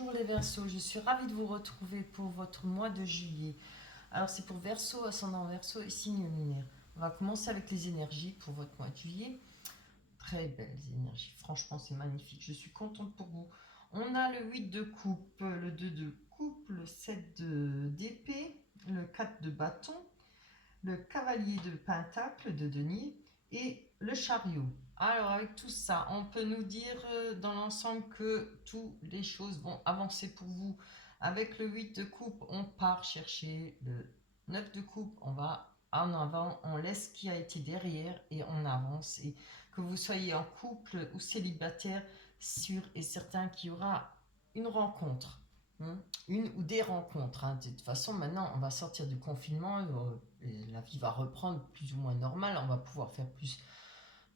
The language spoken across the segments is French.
Bonjour les Verseaux, je suis ravie de vous retrouver pour votre mois de juillet. Alors c'est pour Verseau, ascendant Verseau et signe lunaire. On va commencer avec les énergies pour votre mois de juillet. Très belles énergies, franchement c'est magnifique, je suis contente pour vous. On a le 8 de coupe, le 2 de coupe, le 7 d'épée, le 4 de bâton, le cavalier de pentacle de denier et le chariot. Alors avec tout ça, on peut nous dire dans l'ensemble que toutes les choses vont avancer pour vous. Avec le 8 de coupe, on part chercher le 9 de coupe, on va en avant, on laisse ce qui a été derrière et on avance. Et que vous soyez en couple ou célibataire, sûr et certain qu'il y aura une rencontre. Une ou des rencontres. De toute façon, maintenant, on va sortir du confinement, et la vie va reprendre plus ou moins normale. On va pouvoir faire plus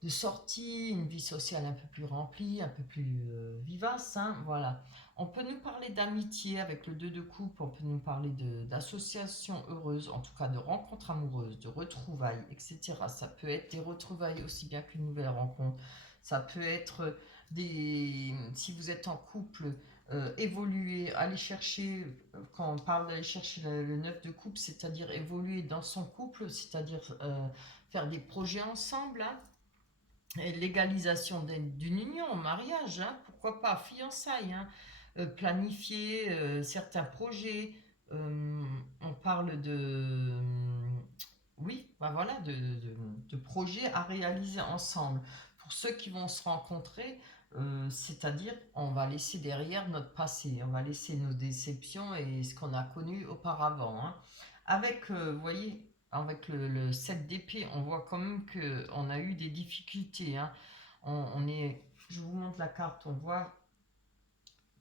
de sorties, une vie sociale un peu plus remplie, un peu plus vivace. Voilà. On peut nous parler d'amitié avec le 2 de coupe, on peut nous parler d'associations heureuses, en tout cas de rencontres amoureuses, de retrouvailles, etc. Ça peut être des retrouvailles aussi bien qu'une nouvelle rencontre. Ça peut être si vous êtes en couple, évoluer, aller chercher, quand on parle d'aller chercher le 9 de coupe, c'est-à-dire évoluer dans son couple, c'est-à-dire faire des projets ensemble, et légalisation d'une union, mariage, pourquoi pas, fiançailles, planifier certains projets, on parle oui, ben voilà, de projets à réaliser ensemble. Pour ceux qui vont se rencontrer, c'est-à-dire on va laisser derrière notre passé, on va laisser nos déceptions et ce qu'on a connu auparavant. Avec, vous voyez, avec le 7 d'épée, on voit quand même qu'on a eu des difficultés. Je vous montre la carte, on voit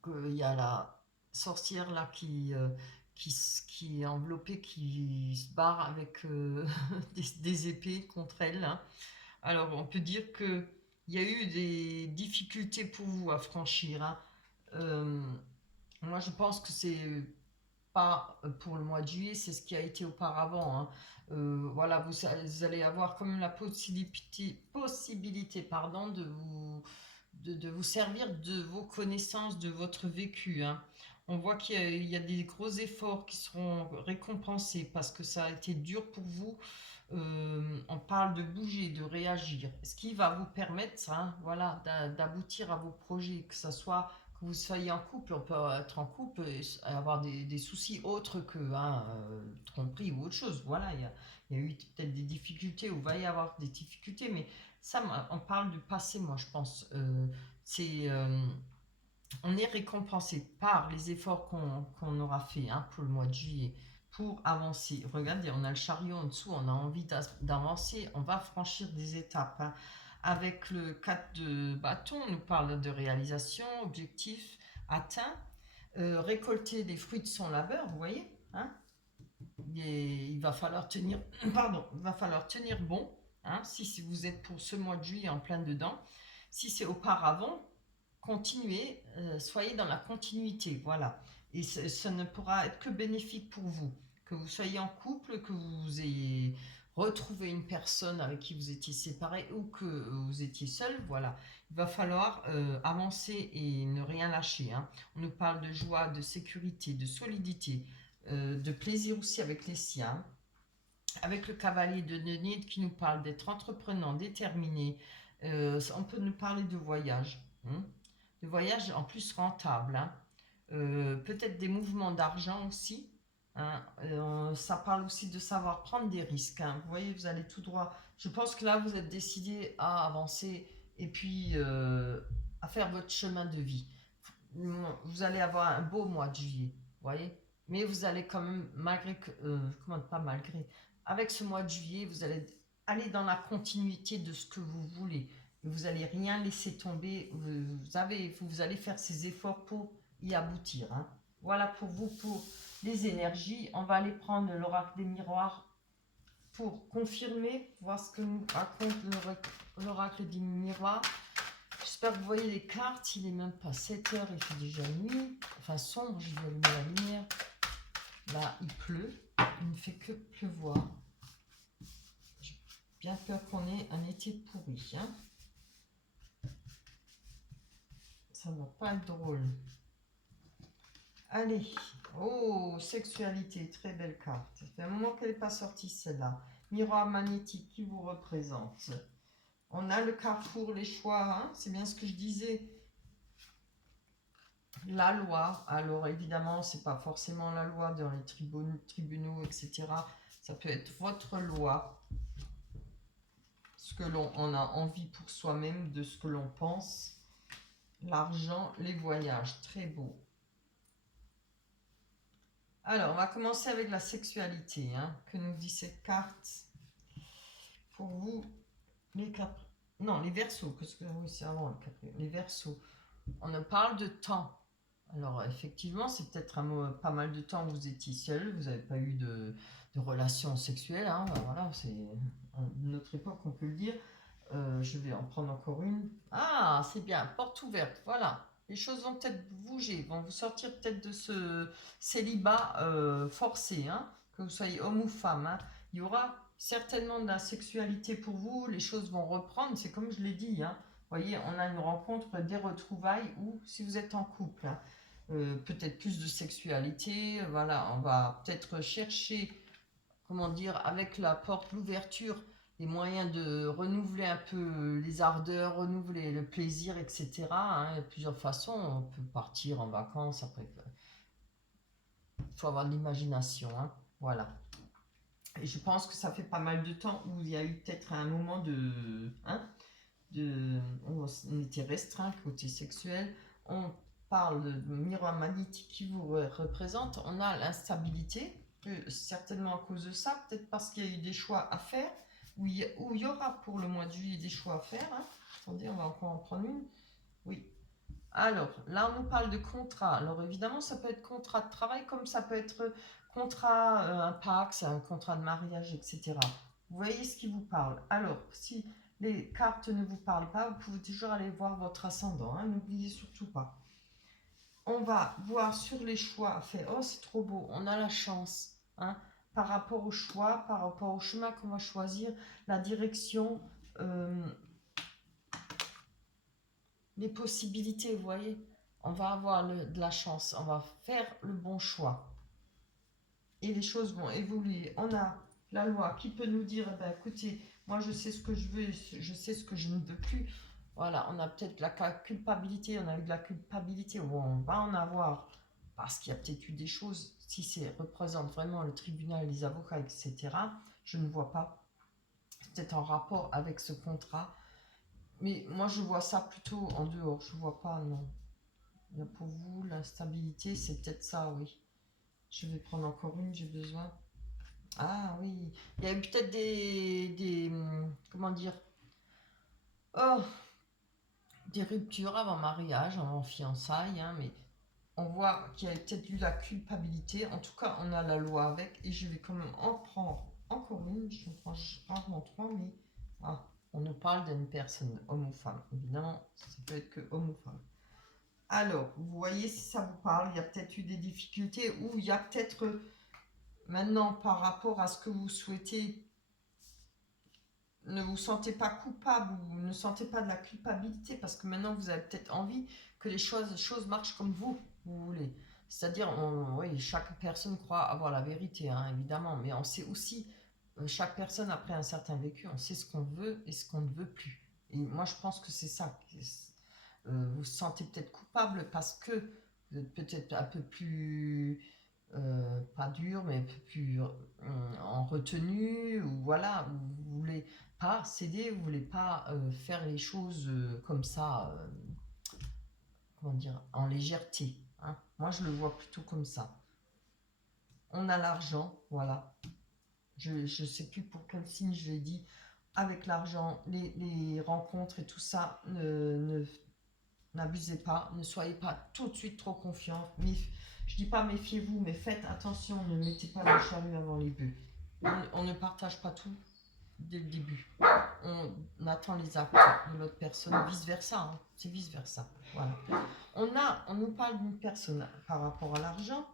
qu'il y a la sorcière là qui est enveloppée, qui se barre avec des épées contre elle. Alors on peut dire qu'il y a eu des difficultés pour vous à franchir. Euh, Moi je pense que c'est pas pour le mois de juillet, c'est ce qui a été auparavant. Voilà, vous allez avoir comme la possibilité pardon, de vous servir de vos connaissances, de votre vécu. On voit qu'il y a des gros efforts qui seront récompensés parce que ça a été dur pour vous. On parle de bouger, de réagir, ce qui va vous permettre voilà, d'aboutir à vos projets, que ce soit que vous soyez en couple. On peut être en couple et avoir des soucis autres que tromperie ou autre chose. Voilà, il y a eu peut-être des difficultés ou va y avoir des difficultés, mais ça, on parle du passé, moi je pense. C'est, on est récompensé par les efforts qu'on aura fait pour le mois de juillet pour avancer. Regardez, on a le chariot en dessous, on a envie d'avancer, on va franchir des étapes. Avec le 4 de bâton, on nous parle de réalisation, objectif atteint, récolter les fruits de son labeur, vous voyez. Et il va falloir tenir, pardon, il va falloir tenir bon, si vous êtes pour ce mois de juillet en plein dedans. Si c'est auparavant, continuez, soyez dans la continuité, voilà. Et ça ne pourra être que bénéfique pour vous. Que vous soyez en couple, que vous ayez retrouvé une personne avec qui vous étiez séparés ou que vous étiez seul, voilà. Il va falloir avancer et ne rien lâcher. On nous parle de joie, de sécurité, de solidité, de plaisir aussi avec les siens. Avec le cavalier de denier qui nous parle d'être entreprenant, déterminé, on peut nous parler de voyage. De voyage en plus rentable. Peut-être des mouvements d'argent aussi. Ça parle aussi de savoir prendre des risques. Vous voyez, vous allez tout droit. Je pense que là, vous êtes décidé à avancer et puis à faire votre chemin de vie. Vous allez avoir un beau mois de juillet, vous voyez. Mais vous allez quand même, malgré que, comment pas malgré, avec ce mois de juillet, vous allez aller dans la continuité de ce que vous voulez. Vous n'allez rien laisser tomber. Vous allez faire ces efforts pour y aboutir. Voilà pour vous, pour les énergies. On va aller prendre l'oracle des miroirs pour confirmer, voir ce que nous raconte l'oracle des miroirs. J'espère que vous voyez les cartes. Il n'est même pas 7 heures, il fait déjà nuit. Enfin, sombre, je vais allumer la lumière. Là, il pleut. Il ne fait que pleuvoir. J'ai bien peur qu'on ait un été pourri. Ça ne va pas être drôle. Allez. Oh, sexualité, très belle carte. Ça fait un moment qu'elle n'est pas sortie celle-là. Miroir magnétique qui vous représente. On a le carrefour, les choix, hein, c'est bien ce que je disais. La loi, alors évidemment, c'est pas forcément la loi dans les tribunaux, etc. Ça peut être votre loi, ce que l'on a envie pour soi-même, de ce que l'on pense. L'argent, les voyages, très beau. Alors, on va commencer avec la sexualité, hein, que nous dit cette carte. Pour vous, les Capri... Non, les Verseaux, parce que oui, c'est avant le Capri. Les Verseaux. On parle de temps. Alors, effectivement, c'est peut-être pas mal de temps où vous étiez seul, vous n'avez pas eu de relations sexuelles, hein, voilà, c'est notre époque, on peut le dire. Je vais en prendre encore une. Ah, c'est bien, porte ouverte, voilà. Les choses vont peut-être bouger, vont vous sortir peut-être de ce célibat forcé, hein, que vous soyez homme ou femme. Hein. Il y aura certainement de la sexualité pour vous, les choses vont reprendre, c'est comme je l'ai dit. Hein. Vous voyez, on a une rencontre, des retrouvailles, ou si vous êtes en couple, hein, peut-être plus de sexualité, voilà, on va peut-être chercher, comment dire, avec la porte, l'ouverture, les moyens de renouveler un peu les ardeurs, renouveler le plaisir, etc. Hein. Il y a plusieurs façons. On peut partir en vacances après. Il faut avoir de l'imagination. Hein. Voilà. Et je pense que ça fait pas mal de temps où il y a eu peut-être un moment on était restreint côté sexuel. On parle de miroir magnétique qui vous représente. On a l'instabilité. Certainement à cause de ça, peut-être parce qu'il y a eu des choix à faire, où il y aura pour le mois de juillet des choix à faire. Hein. Attendez, on va encore en prendre une. Oui. Alors, là, on nous parle de contrat. Alors, évidemment, ça peut être contrat de travail, comme ça peut être contrat, un Pacs, un contrat de mariage, etc. Vous voyez ce qui vous parle. Alors, si les cartes ne vous parlent pas, vous pouvez toujours aller voir votre ascendant. Hein, n'oubliez surtout pas. On va voir sur les choix faits. Oh, c'est trop beau. On a la chance. Hein, par rapport au choix, par rapport au chemin qu'on va choisir, la direction, les possibilités, vous voyez. On va avoir de la chance. On va faire le bon choix. Et les choses vont évoluer. On a la loi qui peut nous dire, eh ben, écoutez, moi je sais ce que je veux, je sais ce que je ne veux plus. Voilà, on a peut-être la culpabilité, on a eu de la culpabilité, ou on va en avoir, parce qu'il y a peut-être eu des choses, si ça représente vraiment le tribunal, les avocats, etc., je ne vois pas. C'est peut-être en rapport avec ce contrat. Mais moi, je vois ça plutôt en dehors. Je ne vois pas, non. Là, pour vous, l'instabilité, c'est peut-être ça, oui. Je vais prendre encore une, j'ai besoin. Ah oui, il y a eu peut-être comment dire, oh, des ruptures avant mariage, avant fiançailles, hein, mais on voit qu'il y a peut-être eu la culpabilité. En tout cas, on a la loi avec, et je vais quand même en prendre encore une. Je prends rarement trois, mais on nous parle d'une personne, homme ou femme. Évidemment, ça peut être que homme ou femme. Alors, vous voyez si ça vous parle, il y a peut-être eu des difficultés, ou il y a peut-être maintenant par rapport à ce que vous souhaitez, ne vous sentez pas coupable ou ne sentez pas de la culpabilité parce que maintenant vous avez peut-être envie que les choses marchent comme vous voulez. C'est-à-dire, oui, chaque personne croit avoir la vérité, hein, évidemment, mais on sait aussi, chaque personne après un certain vécu, on sait ce qu'on veut et ce qu'on ne veut plus. Et moi, je pense que c'est ça. Vous vous sentez peut-être coupable parce que vous êtes peut-être un peu plus, pas dur, mais un peu plus en retenue, ou voilà, vous voulez pas céder, vous voulez pas faire les choses comme ça, comment dire, en légèreté. Hein. Moi, je le vois plutôt comme ça. On a l'argent, voilà. Je ne sais plus pour quel signe je l'ai dit. Avec l'argent, les rencontres et tout ça, n'abusez pas, ne soyez pas tout de suite trop confiant. Je dis pas méfiez-vous, mais faites attention, ne mettez pas le charrue avant les bœufs. On ne partage pas tout dès le début. On attend les actes de l'autre personne, vice-versa. Hein. C'est vice-versa. Voilà. On nous parle d'une personne par rapport à l'argent.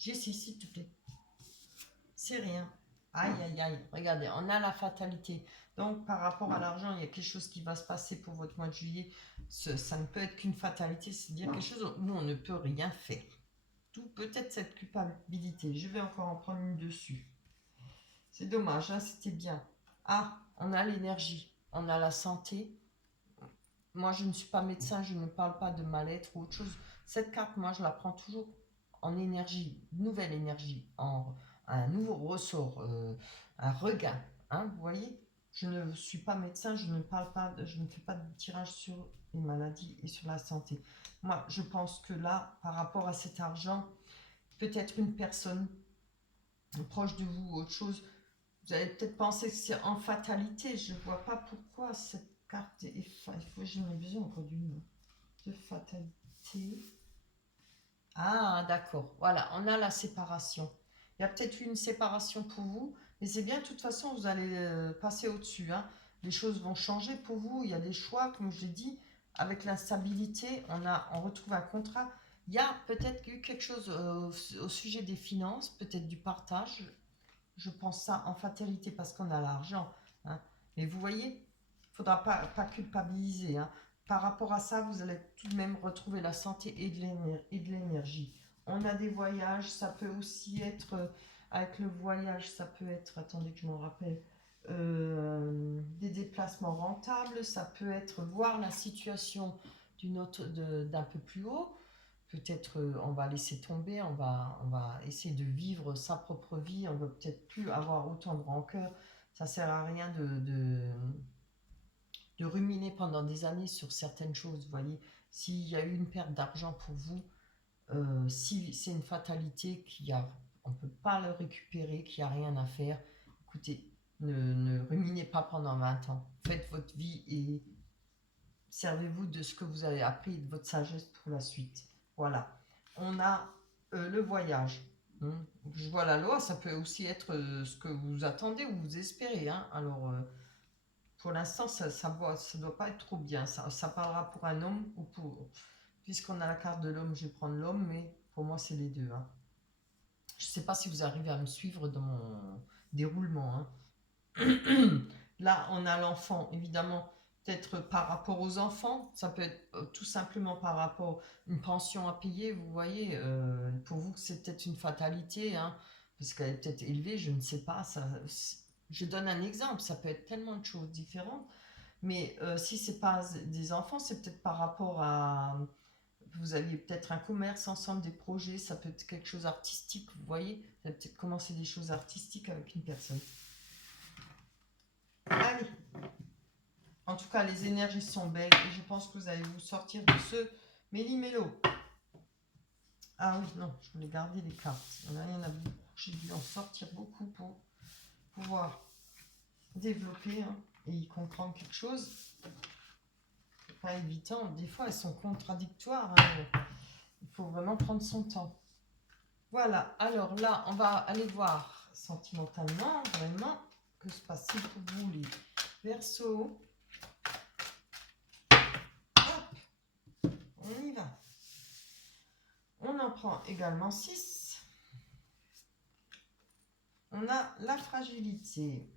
Jessie, s'il te plaît. C'est rien. Aïe, aïe, aïe. Regardez, on a la fatalité. Donc, par rapport à l'argent, il y a quelque chose qui va se passer pour votre mois de juillet. Ça ne peut être qu'une fatalité, c'est-à-dire quelque chose où on ne peut rien faire. Tout peut-être cette culpabilité. Je vais encore en prendre une dessus. C'est dommage, hein, c'était bien. Ah, on a l'énergie, on a la santé. Moi, je ne suis pas médecin, je ne parle pas de mal-être ou autre chose. Cette carte, moi, je la prends toujours en énergie, nouvelle énergie, en un nouveau ressort, un regain. Hein, vous voyez, je ne suis pas médecin, je ne parle pas, je ne fais pas de tirage sur les maladies et sur la santé. Moi, je pense que là, par rapport à cet argent, peut-être une personne proche de vous ou autre chose, vous allez peut-être penser que c'est en fatalité. Je ne vois pas pourquoi cette carte est... Il faut que j'en ai besoin encore d'une de fatalité. Ah, d'accord. Voilà, on a la séparation. Il y a peut-être une séparation pour vous, mais c'est bien, de toute façon, vous allez passer au-dessus. Hein. Les choses vont changer pour vous. Il y a des choix, comme je l'ai dit, avec l'instabilité, on retrouve un contrat. Il y a peut-être eu quelque chose au sujet des finances, peut-être du partage. Je pense ça en fatalité parce qu'on a l'argent. Hein. Mais vous voyez, il ne faudra pas culpabiliser. Hein. Par rapport à ça, vous allez tout de même retrouver la santé et de l'énergie. On a des voyages, ça peut aussi être, avec le voyage, ça peut être, attendez que je m'en rappelle, des déplacements rentables, ça peut être voir la situation d'un peu plus haut. Peut-être on va laisser tomber, on va essayer de vivre sa propre vie, on ne va peut-être plus avoir autant de rancœur. Ça ne sert à rien de ruminer pendant des années sur certaines choses. Vous voyez, s'il y a eu une perte d'argent pour vous, si c'est une fatalité, on ne peut pas le récupérer, qu'il n'y a rien à faire, écoutez, ne ruminez pas pendant 20 ans. Faites votre vie et servez-vous de ce que vous avez appris et de votre sagesse pour la suite. Voilà. On a le voyage. Je vois la loi, ça peut aussi être ce que vous attendez ou vous espérez. Hein. Alors, pour l'instant, ça ne doit pas être trop bien. Ça parlera pour un homme ou pour... Puisqu'on a la carte de l'homme, je vais prendre l'homme, mais pour moi, c'est les deux. Hein. Je ne sais pas si vous arrivez à me suivre dans mon déroulement. Hein. Là, on a l'enfant, évidemment, peut-être par rapport aux enfants, ça peut être tout simplement par rapport à une pension à payer, vous voyez, pour vous, c'est peut-être une fatalité, hein, parce qu'elle est peut-être élevée, je ne sais pas, je donne un exemple, ça peut être tellement de choses différentes, mais si c'est pas des enfants, c'est peut-être par rapport à, vous aviez peut-être un commerce ensemble, des projets, ça peut être quelque chose artistique, vous voyez, vous avez peut-être commencé des choses artistiques avec une personne. Allez, en tout cas, les énergies sont belles et je pense que vous allez vous sortir de ce méli-mélo. Ah oui, non, je voulais garder les cartes. Il y en a beaucoup. J'ai dû en sortir beaucoup pour pouvoir développer hein, et y comprendre quelque chose. C'est pas évident. Des fois, elles sont contradictoires. Hein. Il faut vraiment prendre son temps. Voilà, alors là, on va aller voir sentimentalement, vraiment, que se passe-t-il pour vous les Verseaux. On y va. On en prend également 6. On a la fragilité.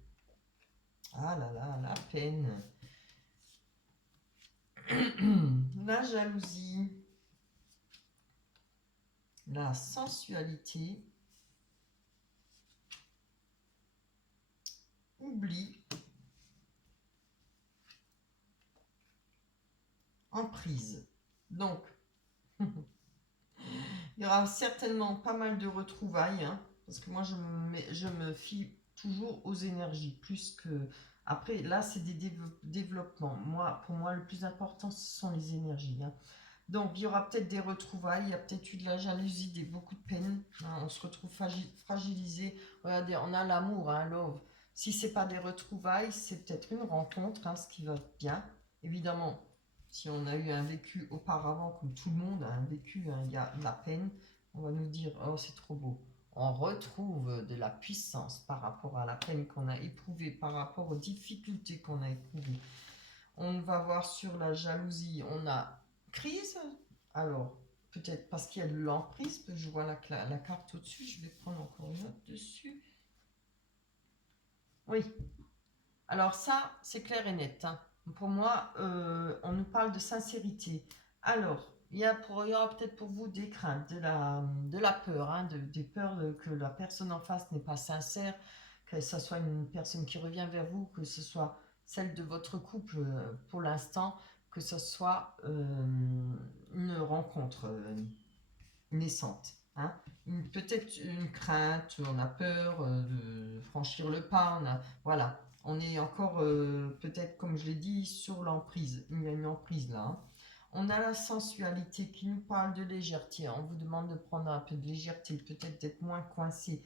Ah là là, la peine. La jalousie. La sensualité. Oubli. Emprise. Donc, il y aura certainement pas mal de retrouvailles. Hein, parce que moi, je me fie toujours aux énergies. Plus que... Après, là, c'est des développements. Pour moi, le plus important, ce sont les énergies. Hein. Donc, il y aura peut-être des retrouvailles, il y a peut-être eu de la jalousie, beaucoup de peine. Hein, on se retrouve fragilisé. Regardez, on a l'amour, hein, love. Si ce n'est pas des retrouvailles, c'est peut-être une rencontre, hein, ce qui va bien. Évidemment, si on a eu un vécu auparavant, comme tout le monde a un vécu, hein, il y a de la peine, on va nous dire, oh, c'est trop beau. On retrouve de la puissance par rapport à la peine qu'on a éprouvée, par rapport aux difficultés qu'on a éprouvées. On va voir sur la jalousie, on a crise. Alors, peut-être parce qu'il y a de l'emprise, je vois la carte au-dessus, je vais prendre encore une note dessus. Oui. Alors ça, c'est clair et net, hein. Pour moi, on nous parle de sincérité. Alors, il y aura peut-être pour vous des craintes, de la peur, hein, des peurs que la personne en face n'est pas sincère, que ce soit une personne qui revient vers vous, que ce soit celle de votre couple pour l'instant, que ce soit une rencontre naissante, hein. Peut-être une crainte, on a peur de franchir le pas, voilà, on est encore peut-être, comme je l'ai dit, sur l'emprise, il y a une emprise là, hein. On a la sensualité qui nous parle de légèreté, on vous demande de prendre un peu de légèreté, peut-être d'être moins coincé,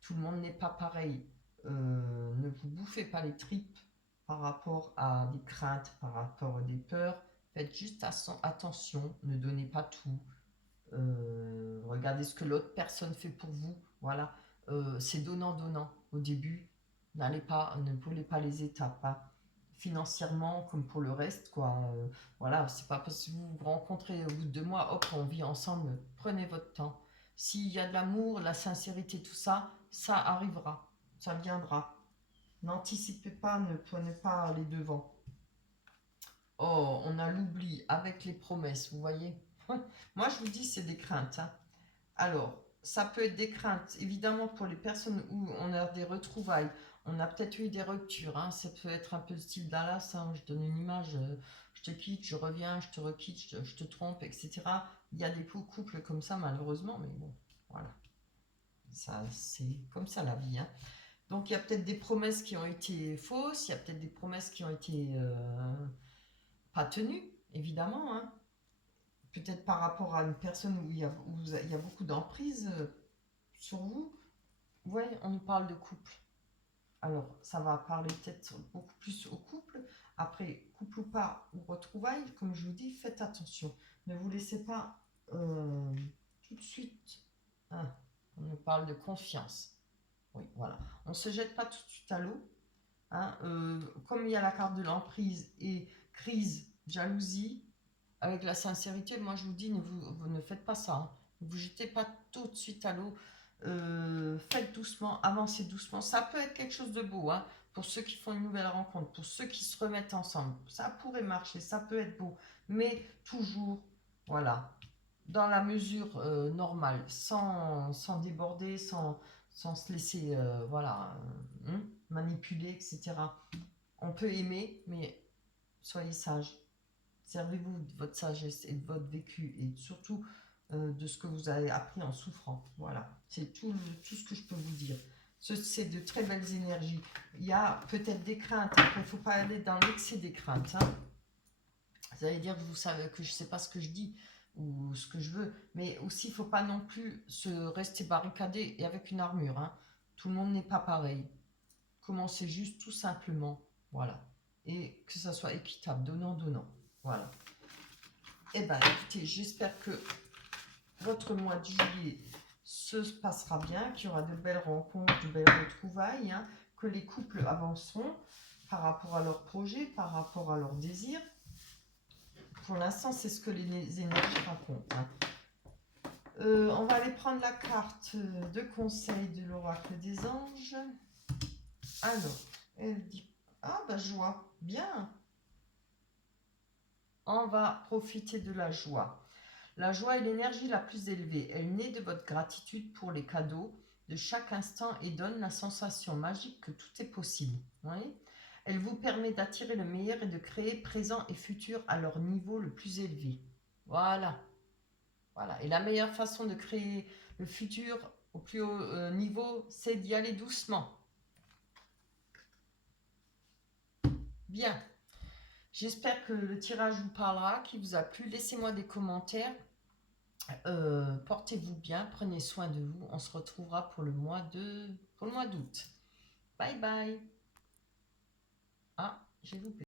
tout le monde n'est pas pareil. Ne vous bouffez pas les tripes par rapport à des craintes, par rapport à des peurs, faites juste attention, ne donnez pas tout. Regardez ce que l'autre personne fait pour vous. Voilà, c'est donnant-donnant au début. Ne brûlez pas les étapes, hein. Financièrement comme pour le reste, quoi. Voilà, c'est pas parce que vous vous rencontrez au bout de 2 mois, hop, on vit ensemble. Prenez votre temps. S'il y a de l'amour, la sincérité, tout ça, ça arrivera, ça viendra. N'anticipez pas, ne prenez pas les devants. Oh, on a l'oubli avec les promesses, vous voyez. Moi, je vous dis, c'est des craintes, hein. Alors, ça peut être des craintes, évidemment, pour les personnes où on a des retrouvailles. On a peut-être eu des ruptures, hein. Ça peut être un peu le style Dallas, hein. Je donne une image, je te quitte, je reviens, je te requitte, je te trompe, etc. Il y a des couples comme ça, malheureusement, mais bon, voilà. Ça, c'est comme ça la vie, hein. Donc, il y a peut-être des promesses qui ont été fausses, il y a peut-être des promesses qui ont été pas tenues, évidemment, hein. Peut-être par rapport à une personne il y a beaucoup d'emprise sur vous. Oui, on nous parle de couple. Alors, ça va parler peut-être beaucoup plus au couple. Après, couple ou pas, ou retrouvailles, comme je vous dis, faites attention. Ne vous laissez pas tout de suite. Hein, on nous parle de confiance. Oui, voilà. On ne se jette pas tout de suite à l'eau. Hein, comme il y a la carte de l'emprise et crise, jalousie, avec la sincérité, moi je vous dis, vous ne faites pas ça, hein. Ne vous jetez pas tout de suite à l'eau. Faites doucement, avancez doucement. Ça peut être quelque chose de beau, hein, pour ceux qui font une nouvelle rencontre, pour ceux qui se remettent ensemble. Ça pourrait marcher, ça peut être beau. Mais toujours, voilà, dans la mesure normale, sans déborder, sans se laisser voilà, manipuler, etc. On peut aimer, mais soyez sage. Servez-vous de votre sagesse et de votre vécu et surtout de ce que vous avez appris en souffrant. Voilà, c'est tout ce que je peux vous dire. C'est de très belles énergies. Il y a peut-être des craintes. Après, il ne faut pas aller dans l'excès des craintes, hein. Vous allez dire que vous savez que je ne sais pas ce que je dis ou ce que je veux, mais aussi il ne faut pas non plus se rester barricadé et avec une armure, hein. Tout le monde n'est pas pareil. Commencez juste tout simplement, voilà, et que ça soit équitable, donnant. Voilà. Eh bien, écoutez, j'espère que votre mois de juillet se passera bien, qu'il y aura de belles rencontres, de belles retrouvailles, hein, que les couples avanceront par rapport à leurs projets, par rapport à leurs désirs. Pour l'instant, c'est ce que les énergies racontent, hein. On va aller prendre la carte de conseil de l'oracle des anges. Alors, elle dit... Ah, bah joie, bien. On va profiter de la joie. La joie est l'énergie la plus élevée. Elle naît de votre gratitude pour les cadeaux de chaque instant et donne la sensation magique que tout est possible. Oui. Elle vous permet d'attirer le meilleur et de créer présent et futur à leur niveau le plus élevé. Voilà. Voilà. Et la meilleure façon de créer le futur au plus haut niveau, c'est d'y aller doucement. Bien. J'espère que le tirage vous parlera, qu'il vous a plu. Laissez-moi des commentaires. Portez-vous bien, prenez soin de vous. On se retrouvera pour le mois d'août. Bye bye. Ah, j'ai loupé.